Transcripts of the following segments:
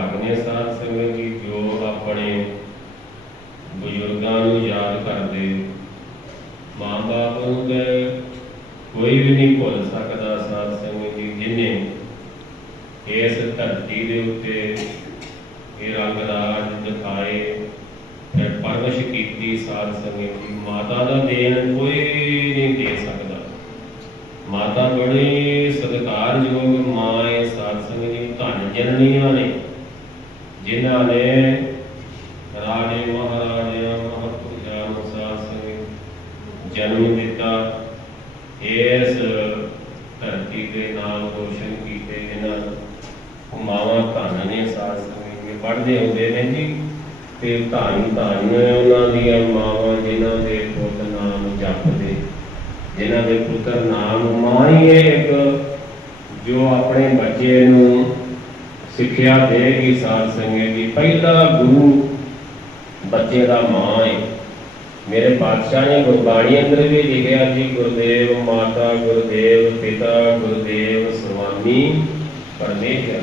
ਭਾਗ ਸਾਧ ਸੰਗਤ ਜੀ, ਜੋ ਆਪਣੇ ਬਜ਼ੁਰਗਾਂ ਨੂੰ ਯਾਦ ਕਰਦੇ। ਮਾਂ-ਬਾਪ ਨੂੰ ਤੇ ਕੋਈ ਵੀ ਨਹੀਂ ਭੁੱਲ ਸਕਦਾ ਸਾਧ ਸੰਗਤ ਜੀ, ਜਿਨੇ ਇਸ ਧਰਤੀ ਦੇ ਉੱਤੇ ਇਹ ਰੰਗ ਰਾਜ ਦਿਖਾਏ ਫਿਰ ਪਰਵਿਸ਼ ਕੀਤੀ ਸਾਧ ਸੰਗਤ ਜੀ, ਮਾਤਾ ਦਾ ਦੇਣ ਕੋਈ ਨਹੀਂ ਦੇ ਸਕਦਾ। ਮਾਤਾ ਬੜੀ ਸਤਿਕਾਰਯੋਗ ਮਾਂ ਹੈ, ਸਾਧ ਸੰਗਤ ਜੀ, ਧੰਨ ਜਨਨੀਆਂ ਨੇ। ਜਿਨ੍ਹਾਂ ਨੇ ਰਾਜੇ ਮਹਾਰਾਜਿਆਂ ਮਹਾਪੁਰਸ਼ਾਂ ਨੂੰ ਸਾਧ ਜਨਮ ਦਿੱਤਾ, ਇਸ ਧਰਤੀ ਦੇ ਨਾਮ ਰੋਸ਼ਨ ਕੀਤੇ ਇਹਨਾਂ ਮਾਵਾਂ ਧੰਨ ਨੇ ਸਾਥ ਸੰਗਤ ਜੀ ਪੜ੍ਹਦੇ ਹੁੰਦੇ ਨੇ ਜੀ ਤੇ ਧੰਨ ਧੰਨ ਉਹਨਾਂ ਦੀਆਂ ਮਾਵਾਂ ਜਿਨ੍ਹਾਂ ਦੇ ਪੁੱਤ ਨਾਮ ਜਪਦੇ, ਜਿਨ੍ਹਾਂ ਦੇ ਪੁੱਤਰ ਨਾਮ ਮਾਂ ਹੀ ਹੈ ਇੱਕ, ਜੋ ਆਪਣੇ ਬੱਚੇ ਨੂੰ ਸਿੱਖਿਆ ਦੇਗੀ ਸਾਧ ਸੰਗਤ ਜੀ ਪਹਿਲਾ ਗੁਰੂ ਬੱਚੇ ਦਾ ਮਾਂ ਹੈ ਮੇਰੇ ਪਾਤਸ਼ਾਹ ਨੇ ਗੁਰਬਾਣੀ ਅੰਦਰ ਵੀ ਲਿਖਿਆ ਜੀ, ਗੁਰਦੇਵ ਮਾਤਾ, ਗੁਰਦੇਵ ਪਿਤਾ, ਗੁਰਦੇਵ ਸੁਆਮੀ, ਪਰਮੇਸ਼ਰ।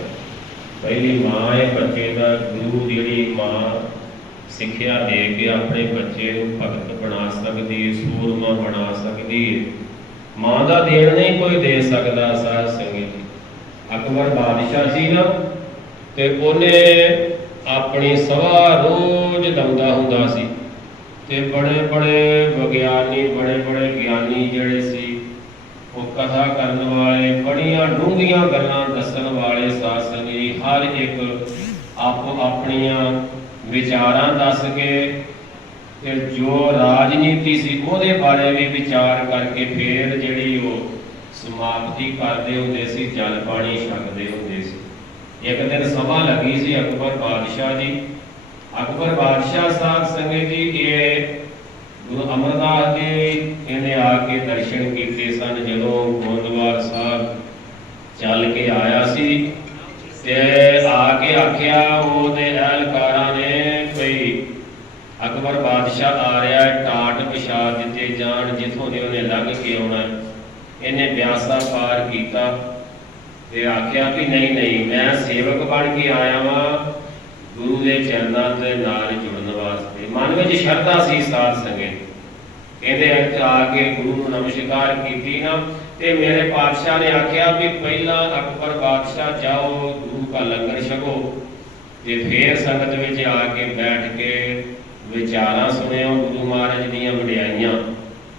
ਪਹਿਲੀ ਮਾਂ ਹੈ ਬੱਚੇ ਦਾ, ਗੁਰੂ ਜਿਹੜੀ ਮਾਂ ਸਿੱਖਿਆ ਦੇ ਕੇ ਆਪਣੇ ਬੱਚੇ ਨੂੰ ਭਗਤ ਬਣਾ ਸਕਦੀ ਹੈ ਸੂਰਮਾ ਬਣਾ ਸਕਦੀ ਹੈ ਮਾਂ ਦਾ ਦੇਣ ਨਹੀਂ ਕੋਈ ਦੇ ਸਕਦਾ ਸਾਧ ਸੰਗਤ। ਜੀ ਅਕਬਰ ਬਾਦਸ਼ਾਹ ਸੀ ਨਾ ਤੇ ਉਹਨੇ ਆਪਣੀ ਸਭਾ ਰੋਜ਼ ਲਾਉਂਦਾ ਹੁੰਦਾ ਸੀ। ਤੇ ਬੜੇ ਬੜੇ ਵਿਗਿਆਨੀ, ਬੜੇ ਬੜੇ ਗਿਆਨੀ ਜਿਹੜੇ ਸੀ, ਉਹ ਕਥਾ ਕਰਨ ਵਾਲੇ, ਬੜੀਆਂ ਡੂੰਘੀਆਂ ਗੱਲਾਂ ਦੱਸਣ ਵਾਲੇ ਸਾਧ ਸੰਗਤ ਜੀ ਹਰ ਇੱਕ ਆਪੋ ਆਪਣੀਆਂ ਵਿਚਾਰਾਂ ਦੱਸ ਕੇ ਤੇ ਜੋ ਰਾਜਨੀਤੀ ਸੀ ਉਹਦੇ ਬਾਰੇ ਵੀ ਵਿਚਾਰ ਕਰਕੇ ਫੇਰ ਜਿਹੜੀ ਉਹ ਸਮਾਪਤੀ ਕਰਦੇ ਹੁੰਦੇ ਸੀ, ਜਲ ਪਾਣੀ ਛਕਦੇ ਹੁੰਦੇ ਸੀ। ਇੱਕ ਦਿਨ ਸਭਾ ਲੱਗੀ ਸੀ ਅਕਬਰ ਬਾਦਸ਼ਾਹ ਜੀ ਅਕਬਰ ਬਾਦਸ਼ਾਹ ਸਾਹਿਬ ਸੰਗਤ ਜੀ ਇਹ ਗੁਰੂ ਅਮਰਦਾਸ ਜੀ ਇਹਨੇ ਆ ਕੇ ਦਰਸ਼ਨ ਕੀਤੇ ਸਨ। ਜਦੋਂ ਗੋਦਵਾਰ ਸਾਹਿਬ ਚੱਲ ਕੇ ਆਇਆ ਸੀ ਤੇ ਆ ਕੇ ਆਖਿਆ, ਉਹਦੇ ਅਹਲਕਾਰਾਂ ਨੇ ਕੋਈ ਅਕਬਰ ਬਾਦਸ਼ਾਹ ਆ ਰਿਹਾ ਹੈ ਟਾਟ ਪਿਛਾ ਦਿੱਤੇ ਜਾਣ, ਜਿੱਥੋਂ ਦੀ ਉਹਨੇ ਲੰਘ ਕੇ ਆਉਣਾ। ਇਹਨੇ ਬਿਆਸਾ ਪਾਰ ਕੀਤਾ। ਤੇ ਆਖਿਆ ਵੀ ਨਹੀਂ ਨਹੀਂ, ਮੈਂ ਸੇਵਕ ਬਣ ਕੇ ਆਇਆ ਵਾਂ ਗੁਰੂ ਦੇ ਚਰਨਾਂ ਦੇ ਨਾਲ ਜੁੜਨ ਵਾਸਤੇ। ਮਨ ਵਿੱਚ ਸ਼ਰਧਾ ਸੀ ਸਾਧ ਸੰਗਤ ਕਹਿੰਦੇ ਇੱਥੇ ਆ ਕੇ ਗੁਰੂ ਨੂੰ ਨਮਸਕਾਰ ਕੀਤੀ ਨਾ, ਤੇ ਮੇਰੇ ਪਾਤਸ਼ਾਹ ਨੇ ਆਖਿਆ ਵੀ ਪਹਿਲਾਂ ਅਕਬਰ ਬਾਦਸ਼ਾਹ ਜਾਓ, ਗੁਰੂ ਦਾ ਲੰਗਰ ਛਕੋ। ਤੇ ਫੇਰ ਸੰਗਤ ਵਿੱਚ ਆ ਕੇ ਬੈਠ ਕੇ ਵਿਚਾਰਾਂ ਸੁਣਿਓ, ਗੁਰੂ ਮਹਾਰਾਜ ਦੀਆਂ ਵਡਿਆਈਆਂ।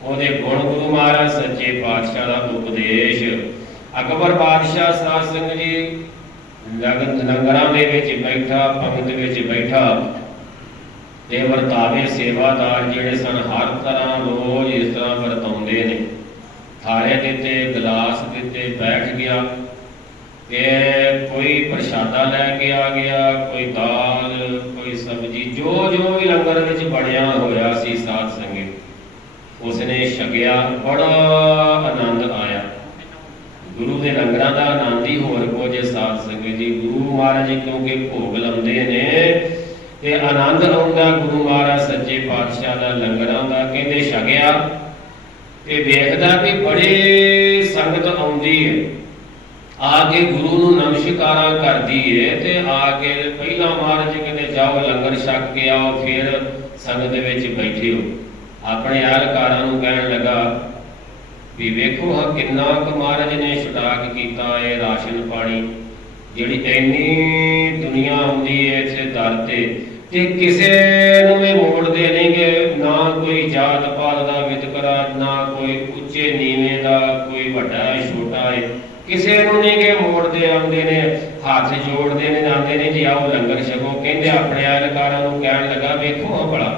ਉਹਦੇ ਗੁਣ ਗੁਰੂ ਮਹਾਰਾਜ, ਸੱਚੇ ਪਾਤਸ਼ਾਹ ਦਾ ਉਪਦੇਸ਼। ਅਕਬਰ ਬਾਦਸ਼ਾਹ ਸਾਧ ਸਿੰਘ ਜੀ ਲਗਨ ਲੰਗਰਾਂ ਦੇ ਵਿੱਚ ਬੈਠਾ ਪੰਗਤ ਵਿੱਚ ਬੈਠਾ। ਤੇ ਵਰਤਾਵੇ ਸੇਵਾਦਾਰ ਜਿਹੜੇ ਸਨ, ਹਰ ਤਰ੍ਹਾਂ ਰੋਜ਼ ਇਸ ਤਰ੍ਹਾਂ ਵਰਤਾਉਂਦੇ ਨੇ। ਥਾਰੇ ਦਿੱਤੇ, ਗਲਾਸ ਦਿੱਤੇ, ਬੈਠ ਗਿਆ। ਤੇ ਕੋਈ ਪ੍ਰਸ਼ਾਦਾ ਲੈ ਕੇ ਆ ਗਿਆ, ਕੋਈ ਦਾਲ, ਕੋਈ ਸਬਜ਼ੀ ਜੋ ਜੋ ਵੀ ਲੰਗਰ ਵਿੱਚ ਬਣਿਆ ਹੋਇਆ ਸੀ ਸਾਧ ਸੰਗਤ, ਉਸਨੇ ਛਕਿਆ, ਬੜਾ ਆਨੰਦ ਆਇਆ। ਗੁਰੂ ਦੇ ਲੰਗਰਾਂ ਦਾ ਆਨੰਦ ਹੀ ਹੋਰ ਕੁਝ ਸਾਧ ਸੰਗਤ ਜੀ। ਗੁਰੂ ਮਹਾਰਾਜ ਕਿਉਂਕਿ ਭੋਗ ਲਾਉਂਦੇ ਨੇ, ਤੇ ਆਨੰਦ ਆਉਂਦਾ ਗੁਰੂ ਮਹਾਰਾਜ ਸੱਚੇ ਪਾਤਸ਼ਾਹ ਦਾ, ਲੰਗਰਾਂ ਦਾ, ਕਹਿੰਦੇ ਛਕਿਆ। ਤੇ ਵੇਖਦਾ ਕਿ ਬੜੀ ਸੰਗਤ ਆਉਂਦੀ ਹੈ। ਆ ਕੇ ਗੁਰੂ ਨੂੰ ਨਮਸਕਾਰਾਂ ਕਰਦੀ ਹੈ ਤੇ ਆ ਕੇ ਪਹਿਲਾਂ ਮਹਾਰਾਜ ਕਹਿੰਦੇ, ਜਾਓ ਲੰਗਰ ਛਕ ਕੇ ਆਓ, ਫਿਰ ਸੰਗਤ ਦੇ ਵਿੱਚ ਬੈਠੇ ਹੋ। ਆਪਣੇ ਆਲਕਾਰਾਂ ਨੂੰ ਕਹਿਣ ਲੱਗਾ ਵੀ ਵੇਖੋ ਹਾਂ ਕਿੰਨਾ ਕੁ ਮਹਾਰਾਜ ਨੇ ਛਟਾਕ ਕੀਤਾ ਇਹ ਰਾਸ਼ਨ ਪਾਣੀ, ਜਿਹੜੀ ਇੰਨੀ ਦੁਨੀਆ ਆਉਂਦੀ ਹੈ ਇੱਥੇ ਦਰ ਤੇ ਤੇ ਕਿਸੇ ਨੂੰ ਵੀ ਮੋੜਦੇ ਨਹੀਂਗੇ ਨਾ ਕੋਈ ਜਾਤ ਪਾਤ ਦਾ ਵਿਤਕਰਾ, ਨਾ ਕੋਈ ਉੱਚੇ ਨੀਵੇਂ ਦਾ, ਕੋਈ ਵੱਡਾ ਹੈ, ਛੋਟਾ ਹੈ, ਕਿਸੇ ਨੂੰ ਨਹੀਂ ਮੋੜਦੇ ਆਉਂਦੇ ਨੇ, ਹੱਥ ਜੋੜਦੇ ਨੇ, ਜਾਂਦੇ ਨੇ, ਜੀ ਆਓ ਲੰਗਰ ਛਕੋ, ਕਹਿੰਦੇ ਆਪਣੇ ਅਧਿਕਾਰਾਂ ਨੂੰ ਕਹਿਣ ਲੱਗਾ, ਵੇਖੋ ਹਾਂ ਭਲਾ।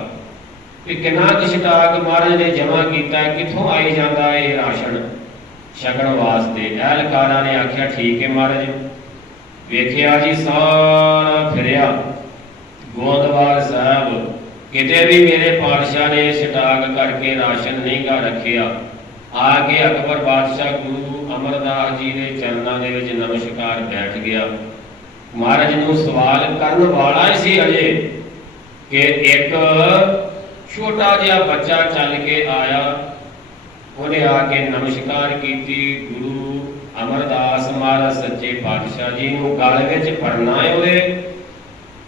ਕਿ ਕਿੰਨਾ ਕੁ ਛਟਾਕ ਮਹਾਰਾਜ ਨੇ ਜਮਾ ਕੀਤਾ, ਕਿੱਥੋਂ ਆਈ ਜਾਂਦਾ ਇਹ ਰਾਸ਼ਨ? ਛਕਣ ਵਾਸਤੇ ਅਹਲਕਾਰਾਂ ਨੇ ਆਖਿਆ, ਠੀਕ ਹੈ ਮਹਾਰਾਜ। ਵੇਖਿਆ ਜੀ, ਸਾਰਾ ਫਿਰਿਆ। ਗੋਦਵਾਰ ਸਾਹਿਬ ਕਿਤੇ ਵੀ ਮੇਰੇ ਪਾਤਸ਼ਾਹ ਨੇ ਛਟਾਕ ਕਰਕੇ ਰਾਸ਼ਨ ਨਹੀਂ ਗਾ ਰੱਖਿਆ। ਆ ਕੇ ਅਕਬਰ ਬਾਦਸ਼ਾਹ ਗੁਰੂ ਅਮਰਦਾਸ ਜੀ ਦੇ ਚਰਨਾਂ ਦੇ ਵਿੱਚ ਨਮਸਕਾਰ ਬੈਠ ਗਿਆ। ਮਹਾਰਾਜ ਨੂੰ ਸਵਾਲ ਕਰਨ ਵਾਲਾ ਹੀ ਸੀ ਅਜੇ ਕਿ ਇੱਕ ਛੋਟਾ ਜਿਹਾ ਬੱਚਾ ਚੱਲ ਕੇ ਆਇਆ। ਉਹਨੇ ਆ ਕੇ ਨਮਸਕਾਰ ਕੀਤੀ, ਗੁਰੂ ਅਮਰਦਾਸ ਮਹਾਰਾਜ, ਸੱਚੇ ਪਾਤਸ਼ਾਹ ਜੀ ਨੂੰ ਗਲ ਵਿੱਚ ਫੜਨਾ ਉਹਦੇ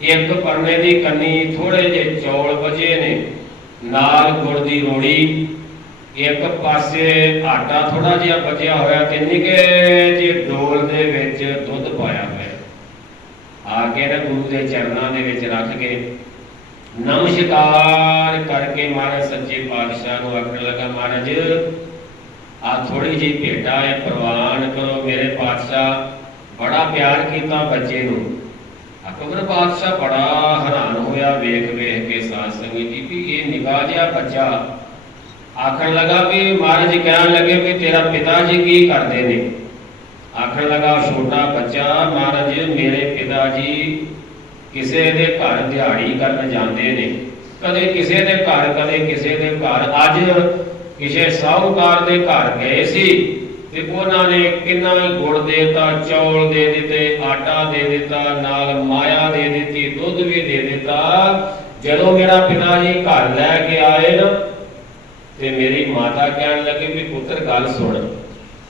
ਇੱਕ ਪਰਨੇ ਦੀ ਕੰਨੀ ਥੋੜੇ ਜਿਹੇ ਚੌਲ ਬਚੇ ਨੇ, ਨਾਲ ਗੁੜ ਦੀ ਰੋੜੀ। ਇੱਕ ਪਾਸੇ ਆਟਾ ਥੋੜਾ ਜਿਹਾ ਬਚਿਆ ਹੋਇਆ ਤੇ ਨਿੱਕੇ ਜਿਹੇ ਡੋਲ ਦੇ ਵਿੱਚ ਦੁੱਧ ਪਾਇਆ ਹੋਇਆ। ਆ ਕੇ ਨਾ ਗੁਰੂ ਦੇ ਚਰਨਾਂ ਦੇ ਵਿੱਚ ਰੱਖ ਕੇ ਨਮਸਕਾਰ ਕਰਕੇ ਮਹਾਰਾਜ ਸੱਚੇ ਪਾਤਸ਼ਾਹ ਨੂੰ ਆਖਣ ਲੱਗਾ, ਮਹਾਰਾਜ ਆ ਥੋੜੀ ਜਿਹੀ ਭੇਟਾ ਹੈ ਪ੍ਰਵਾਨ ਕਰੋ। ਮੇਰੇ ਪਾਤਸ਼ਾਹ ਬੜਾ ਪਿਆਰ ਕੀਤਾ ਬੱਚੇ ਨੂੰ। ਅਕਬਰ ਪਾਤਸ਼ਾਹ ਬੜਾ ਹੈਰਾਨ ਹੋਇਆ, ਵੇਖ ਵੇਖ ਕੇ ਸਾਧ ਸੰਗਤ ਜੀ, ਵੀ ਇਹ ਨਿਗਾਹ ਜਿਹਾ ਬੱਚਾ ਆਖਣ ਲੱਗਾ ਵੀ, ਮਹਾਰਾਜ ਕਹਿਣ ਲੱਗੇ ਵੀ ਤੇਰਾ ਪਿਤਾ ਜੀ ਕੀ ਕਰਦੇ ਨੇ? ਆਖਣ ਲੱਗਾ, ਛੋਟਾ ਬੱਚਾ, ਮਹਾਰਾਜ, ਮੇਰੇ ਪਿਤਾ ਜੀ ਕਿਸੇ ਦੇ ਘਰ ਦਿਹਾੜੀ ਕਰਨ ਜਾਂਦੇ ਨੇ, ਕਦੇ ਕਿਸੇ ਦੇ ਘਰ, ਕਦੇ ਕਿਸੇ ਦੇ ਘਰ। ਅੱਜ ਕਿਸੇ ਸਾਹੂਕਾਰ ਦੇ ਘਰ ਗਏ ਸੀ ਤੇ ਉਹਨਾਂ ਨੇ ਕਿੰਨਾ ਹੀ ਗੁੜ ਦੇਤਾ, ਚੌਲ ਦੇ ਦਿੱਤੇ, ਆਟਾ ਦੇ ਦਿੱਤਾ, ਨਾਲ ਮਾਇਆ ਦੇ ਦਿੱਤੀ, ਦੁੱਧ ਵੀ ਦੇ ਦਿੱਤਾ। ਜਦੋਂ ਮੇਰਾ ਪਿਤਾ ਜੀ ਘਰ ਲੈ ਕੇ ਆਏ ਨਾ, ਤੇ ਮੇਰੀ ਮਾਤਾ ਕਹਿਣ ਲੱਗੀ ਵੀ ਪੁੱਤਰ ਗੱਲ ਸੁਣ।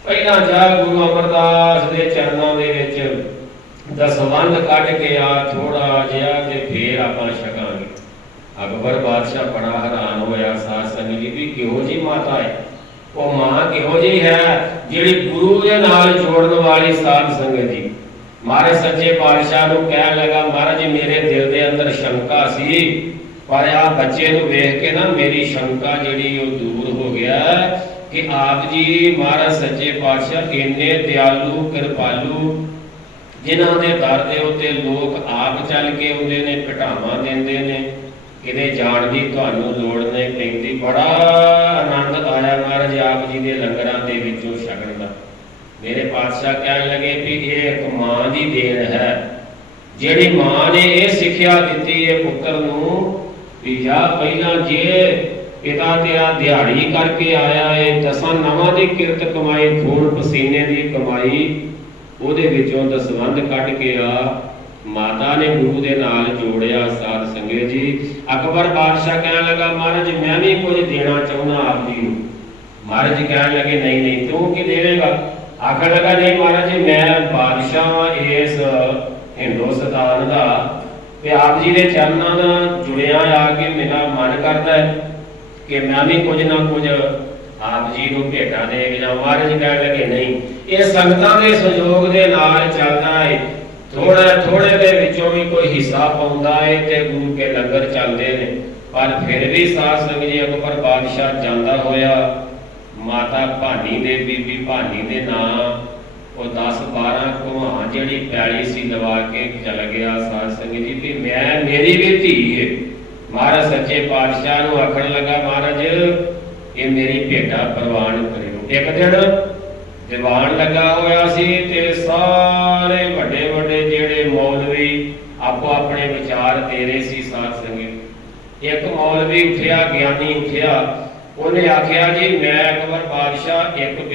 ਪਹਿਲਾਂ ਜਾ ਗੁਰੂ ਅਮਰਦਾਸ ਦੇ ਚਰਨਾਂ ਦੇ ਵਿੱਚ ਦਸਵੰਧ ਕੱਢ ਕੇ ਆ ਥੋੜਾ ਜਿਹਾ ਤੇ ਫੇਰ ਆਪਾਂ ਛਕਾਂਗੇ। ਅਕਬਰ ਬਾਦਸ਼ਾਹ ਬੜਾ ਹੈਰਾਨ ਹੋਇਆ, ਸਾਧ ਸੰਗਤ ਜੀ, ਵੀ ਕਿਹੋ ਜੀ ਮਾਤਾ ਹੈ? ਉਹ ਮਾਂ ਕਿਹੋ ਜੀ ਹੈ ਜਿਹੜੀ ਗੁਰੂ ਦੇ ਨਾਲ ਜੋੜਨ ਵਾਲੀ ਸਾਧ ਸੰਗਤ ਜੀ? ਮਾਰੇ ਸੱਚੇ ਪਾਤਸ਼ਾਹ ਨੂੰ ਕਹਿਣ ਲੱਗਾ, ਮਹਾਰਾਜ ਮੇਰੇ ਦਿਲ ਦੇ ਅੰਦਰ ਸ਼ੰਕਾ ਸੀ, ਪਰ ਆ ਬੱਚੇ ਨੂੰ ਵੇਖ ਕੇ ਨਾ ਮੇਰੀ ਸ਼ੰਕਾ ਜਿਹੜੀ ਉਹ ਦੂਰ ਹੋ ਗਿਆ ਕਿ ਆਪ ਜੀ, ਮਹਾਰਾਜ ਸੱਚੇ ਪਾਤਸ਼ਾਹ, ਇੰਨੇ ਦਿਆਲੂ, ਕਿਰਪਾਲੂ ਜਿਨ੍ਹਾਂ ਦੇ ਦਰ ਦੇ ਉੱਤੇ ਲੋਕ ਆਪ ਚੱਲ ਕੇ ਆਉਂਦੇ ਨੇ, ਘਟਾਵਾਂ ਦਿੰਦੇ ਨੇ, ਕਿਤੇ ਜਾਣ ਦੀ ਤੁਹਾਨੂੰ ਲੋੜ ਨਹੀਂ ਪੈਂਦੀ। ਬੜਾ ਆਨੰਦ ਆਇਆ ਮਹਾਰਾਜ ਆਪ ਜੀ ਦੇ ਲੰਗਰਾਂ ਦੇ ਵਿੱਚੋਂ ਛਕਣ ਦਾ। ਮੇਰੇ ਪਾਤਸ਼ਾਹ ਕਹਿਣ ਲੱਗੇ ਵੀ ਇਹ ਇੱਕ ਮਾਂ ਦੀ ਦੇਣ ਹੈ। ਜਿਹੜੀ ਮਾਂ ਨੇ ਇਹ ਸਿੱਖਿਆ ਦਿੱਤੀ ਹੈ ਪੁੱਤਰ ਨੂੰ ਵੀ ਜਾ ਪਹਿਲਾਂ ਜੇ ਪਿਤਾ ਤੇਰਾ ਦਿਹਾੜੀ ਕਰਕੇ ਆਇਆ ਏ, ਦਸਾਂ ਨਵਾਂ ਦੀ ਕਿਰਤ ਕਮਾਈ, ਖੂਨ ਪਸੀਨੇ ਦੀ ਕਮਾਈ ਉਹਦੇ ਵਿੱਚੋਂ ਦਸਵੰਧ ਕੱਢ ਕੇ ਆ। ਮਾਤਾ ਨੇ ਗੁਰੂ ਦੇ ਨਾਲ ਜੋੜਿਆ ਸਾਧ ਸੰਗਤ ਜੀ। ਅਕਬਰ ਬਾਦਸ਼ਾਹ ਕਹਿਣ ਲੱਗਾ, ਮਹਾਰਾਜ, ਮੈਂ ਵੀ ਕੁਝ ਦੇਣਾ ਚਾਹੁੰਦਾ ਆਪ ਜੀ ਨੂੰ। ਮਹਾਰਾਜ ਕਹਿਣ ਲੱਗੇ, ਨਹੀਂ ਨਹੀਂ, ਤੂੰ ਕੀ ਦੇਵੇਂਗਾ? ਆਖਣ ਲੱਗਾ, ਨਹੀਂ ਮਹਾਰਾਜ, ਮੈਂ ਬਾਦਸ਼ਾਹ ਇਸ ਹਿੰਦੁਸਤਾਨ ਦਾ। ਤੇ ਆਪ ਜੀ ਦੇ ਚਰਨਾਂ ਨਾਲ ਜੁੜਿਆ ਆ ਕੇ ਮੇਰਾ ਮਨ ਕਰਦਾ ਹੈ ਕਿ ਮੈਂ ਵੀ ਕੁਝ ਨਾ ਕੁਝ ਆਪ ਜੀ ਨੂੰ ਭੇਟਾ ਦੇ ਕੇ ਮਹਾਰਾਜ ਕਹਿਣ ਲੱਗੇ, ਨਹੀਂ। ਇਹ ਸੰਗਤਾਂ ਦੇ ਸਹਿਯੋਗ ਦੇ ਨਾਲ ਚੱਲਦਾ ਹੈ ਥੋੜਾ ਥੋੜੇ ਦੇ ਵਿੱਚੋਂ ਵੀ ਕੋਈ ਹਿੱਸਾ ਪਾਉਂਦਾ ਹੈ ਤੇ ਗੁਰੂ ਕੇ ਲੰਗਰ ਚੱਲਦੇ ਨੇ। ਪਰ ਫਿਰ ਵੀ ਸਾਧ ਸੰਗਤ ਜੀ ਅਕਬਰ ਬਾਦਸ਼ਾਹ ਜਾਂਦਾ ਹੋਇਆ। ਮਾਤਾ ਭਾਨੀ ਦੇ, ਬੀਬੀ ਭਾਨੀ ਦੇ ਨਾਂ। ਉਹ 10 12 ਘੁਮਾਂ ਜਿਹੜੀ ਪਿਆਲੀ ਸੀ ਲਵਾ ਕੇ ਚਲ ਗਿਆ ਸਾਧ ਸੰਗਤ ਜੀ ਵੀ ਮੈਂ, ਮੇਰੀ ਵੀ ਧੀ ਹੈ ਮਹਾਰਾਜ ਸੱਚੇ ਪਾਤਸ਼ਾਹ ਨੂੰ ਆਖਣ ਲੱਗਾ, ਮਹਾਰਾਜ ਇਹ ਮੇਰੀ ਭੇਟਾ ਪ੍ਰਵਾਨ ਕਰਿਓ ਇੱਕ ਦਿਨ ਦੀਵਾਨ ਲੱਗਾ ਹੋਇਆ ਸੀ ਤੇ ਸਾਰੇ ਵੱਡੇ ਵੱਡੇ ਜਿਹੜੇ ਮੌਲਵੀ ਆਪੋ ਆਪਣੇ ਵਿਚਾਰ ਦੇ ਰਹੇ ਸੀ ਸਾਧ ਸੰਗਤ। ਇੱਕ ਮੌਲਵੀ ਉੱਠਿਆ, ਗਿਆਨੀ ਉੱਠਿਆ। ਉਹਨੇ ਆਖਿਆ ਜੀ, ਮੈਂ ਅਕਬਰ ਬਾਦਸ਼ਾਹ ਇੱਕ